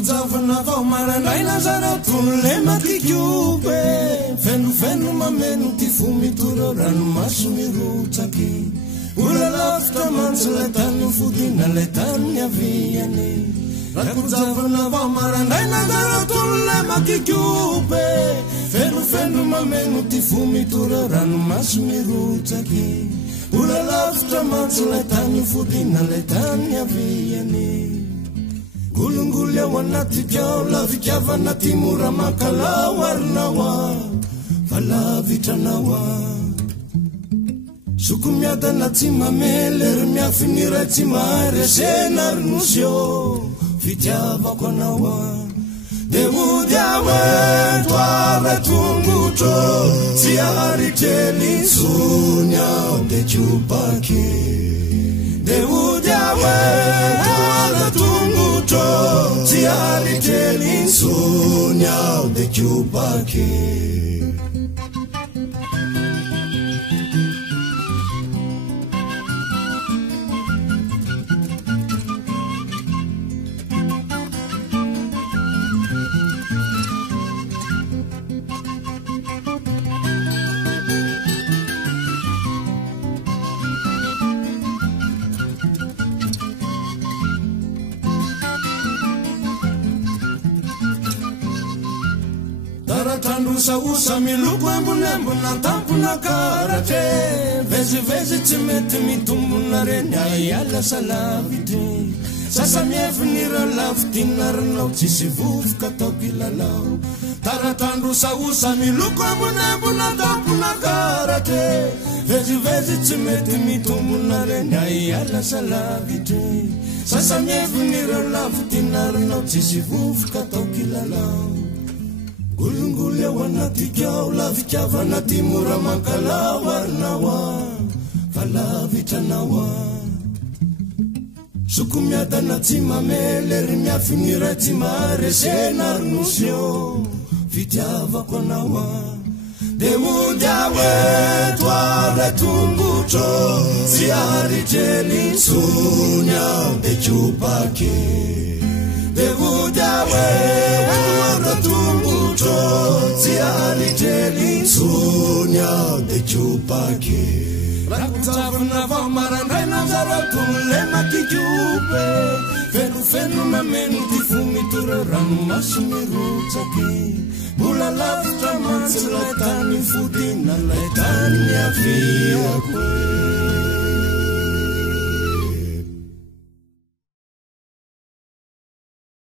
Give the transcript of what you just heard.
rakojavana vao marandraina zareo tolole makikiope fenofeno mameno ty fo mitoro ranomaso mirotsaky ola lavitra mantsy lay tany fodina lay tany aviany rakojavana vao marandraina zareo tolole makikiope fenofeno mameno ty fo mitoro ranomaso mirotsaky ola lavitra mantsy lay tany fodina lay tany aviany golongolo ao anaty kiao lavikavana ty mora makalao arinao a valavitranao a soko miadana tsy mamele ry miafiniray tsy mahary asena rinosy eo fitiavako anao a de ody aoeto ara tongotro tsy aritrelitsony ao de tiopaky de ody aoeto ara tongotro tsy aritrelitsony ao de tiopaky Usa miloko ambonambona tampona karatre vezivezy tsy mety mitombona reny aiala salavitry sasa mihevinira lavitinarynao tsisy vovoka atao kilalao taratandrosausa miloko ambonambona tampona karatre vezivezy tsy mety mitombona reny aiala salavitry sasa mihevinira lavitinarynao tsisy vovoka atao kilalao golongolo ao anaty kiao lavikavana ty mora mankalao arinao a valavitranao a soko miadana tsy mamele ry miafiniray tsy maharesena rinosy eo fitiavako anao a de mody aoeto aray tongotro tsy aritrelitsony ao de tiopaky de mody aoeto aray tongotro tsy aritrelitsony ao de tiopaky rakojavana vao marandraina zareo tolole makikiope fenofeno mameno ty fo mitoro ranomaso mirotsaky mbola lavitra mantsy lay tany fodina lay tany aviako